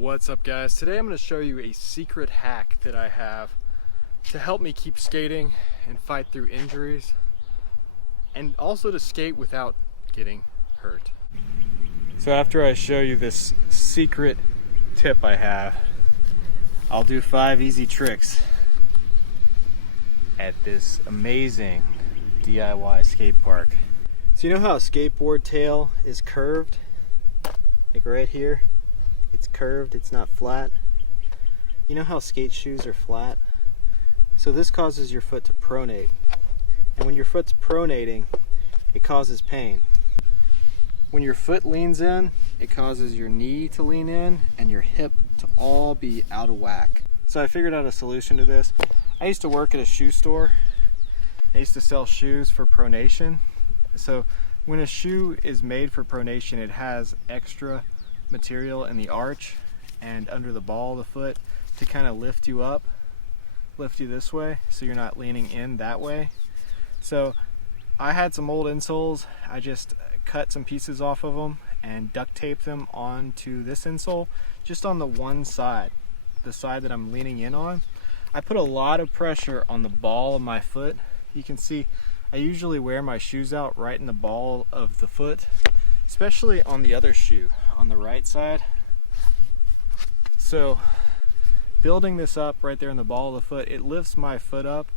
What's up, guys? Today I'm going to show you a secret hack that I have to help me keep skating and fight through injuries, and also to skate without getting hurt. So after I show you this secret tip I have, I'll do 5 easy tricks at this amazing DIY skate park. So you know how a skateboard tail is curved? Like right here? It's curved, it's not flat. You know how skate shoes are flat? So this causes your foot to pronate. And when your foot's pronating, it causes pain. When your foot leans in, it causes your knee to lean in and your hip to all be out of whack. So I figured out a solution to this. I used to work at a shoe store. I used to sell shoes for pronation. So when a shoe is made for pronation, it has extra material in the arch and under the ball of the foot to kind of lift you up, lift you this way so you're not leaning in that way. So I had some old insoles. I just cut some pieces off of them and duct taped them onto this insole just on the one side, the side that I'm leaning in on. I put a lot of pressure on the ball of my foot. You can see I usually wear my shoes out right in the ball of the foot, especially on the other shoe on the right side. So building this up right there in the ball of the foot, it lifts my foot up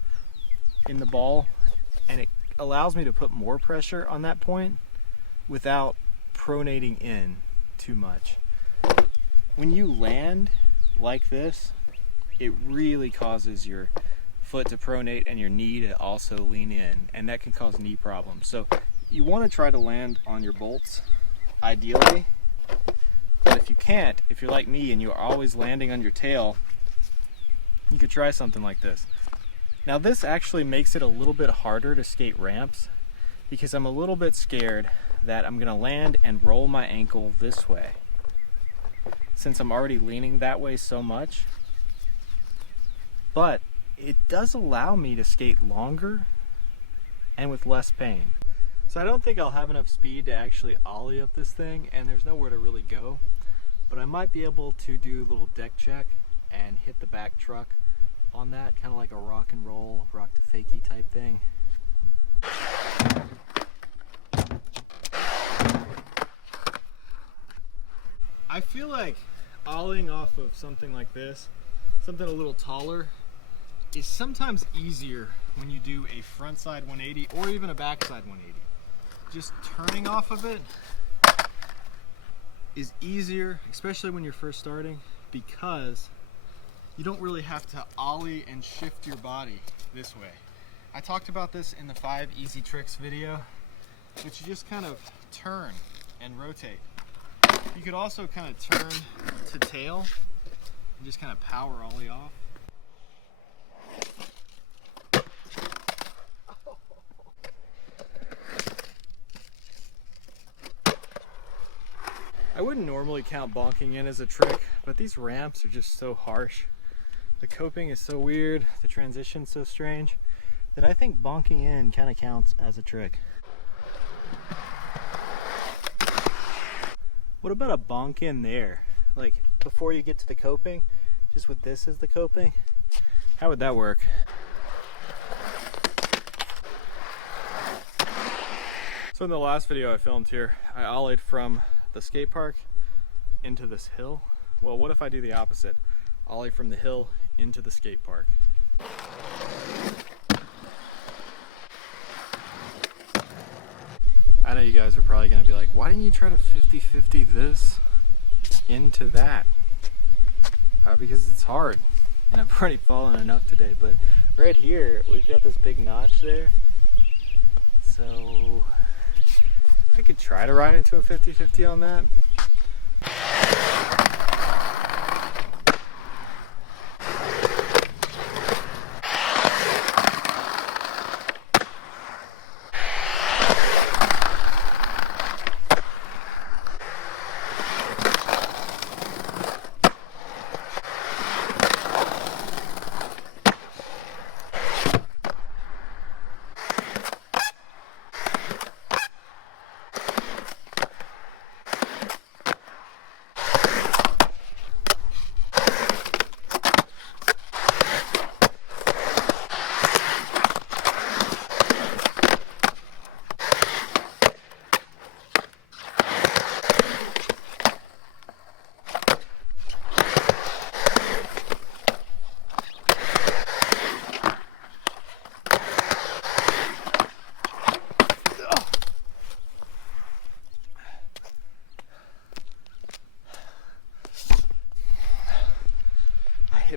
in the ball and it allows me to put more pressure on that point without pronating in too much. When you land like this, it really causes your foot to pronate and your knee to also lean in, and that can cause knee problems. So you want to try to land on your bolts ideally, but if you can't, if you're like me and you're always landing on your tail, you could try something like this. Now this actually makes it a little bit harder to skate ramps because I'm a little bit scared that I'm gonna land and roll my ankle this way since I'm already leaning that way so much. But it does allow me to skate longer and with less pain. So I don't think I'll have enough speed to actually ollie up this thing, and there's nowhere to really go. But I might be able to do a little deck check and hit the back truck on that, kind of like a rock and roll, rock to fakie type thing. I feel like ollieing off of something like this, something a little taller, is sometimes easier when you do a front side 180 or even a back side 180. Just turning off of it is easier, especially when you're first starting, because you don't really have to ollie and shift your body this way. I talked about this in the 5 easy tricks video, which you just kind of turn and rotate. You could also kind of turn to tail and just kind of power ollie off. I wouldn't normally count bonking in as a trick, but these ramps are just so harsh. The coping is so weird, the transition's so strange, that I think bonking in kind of counts as a trick. What about a bonk in there? Like before you get to the coping, just with this as the coping? How would that work? So in the last video I filmed here, I ollied from the skate park into this hill. Well, what if I do the opposite? Ollie from the hill into the skate park. I know you guys are probably gonna be like, why didn't you try to 50-50 this into that? Because it's hard, and I've already fallen enough today, but right here, we've got this big notch there. So I could try to ride into a 50-50 on that.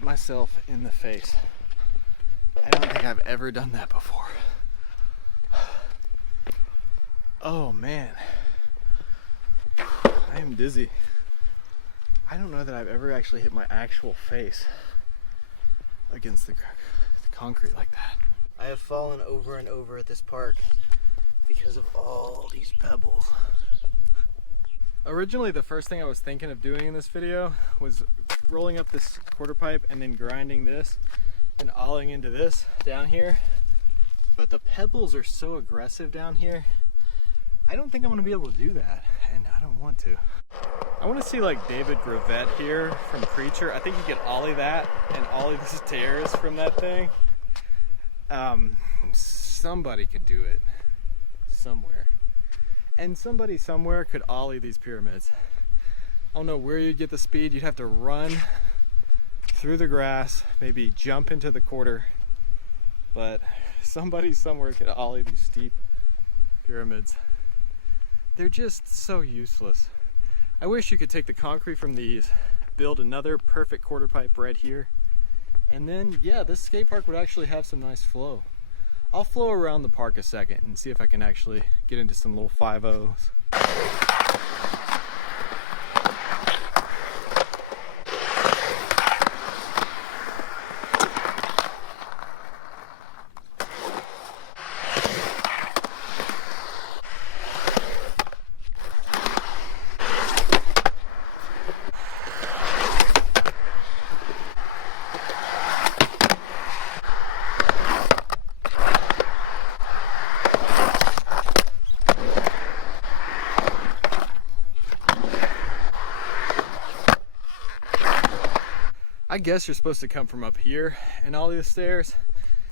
myself in the face. I don't think I've ever done that before. Oh man, I am dizzy. I don't know that I've ever actually hit my actual face against the concrete like that. I have fallen over and over at this park because of all these pebbles. Originally, the first thing I was thinking of doing in this video was rolling up this quarter pipe and then grinding this and ollieing into this down here. But the pebbles are so aggressive down here, I don't think I'm gonna be able to do that, and I don't want to. I want to see like David Gravett here from Creature. I think you could ollie that and ollie the stairs from that thing. Somebody could do it somewhere. And somebody somewhere could ollie these pyramids. I don't know where you'd get the speed. You'd have to run through the grass, maybe jump into the quarter, but somebody somewhere could ollie these steep pyramids. They're just so useless. I wish you could take the concrete from these, build another perfect quarter pipe right here, and then yeah, this skate park would actually have some nice flow. I'll flow around the park a second and see if I can actually get into some little 5-0s. I guess you're supposed to come from up here and ollie the stairs.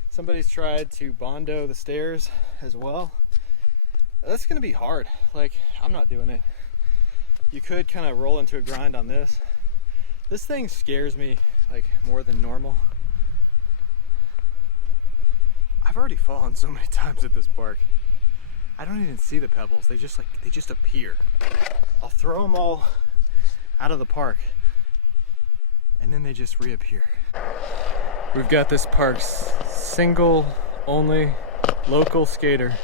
Somebody's tried to Bondo the stairs as well. That's gonna be hard. Like, I'm not doing it. You could kind of roll into a grind on this. This thing scares me like more than normal. I've already fallen so many times at this park. I don't even see the pebbles. They just appear. I'll throw them all out of the park, and then they just reappear. We've got this park's single, only local skater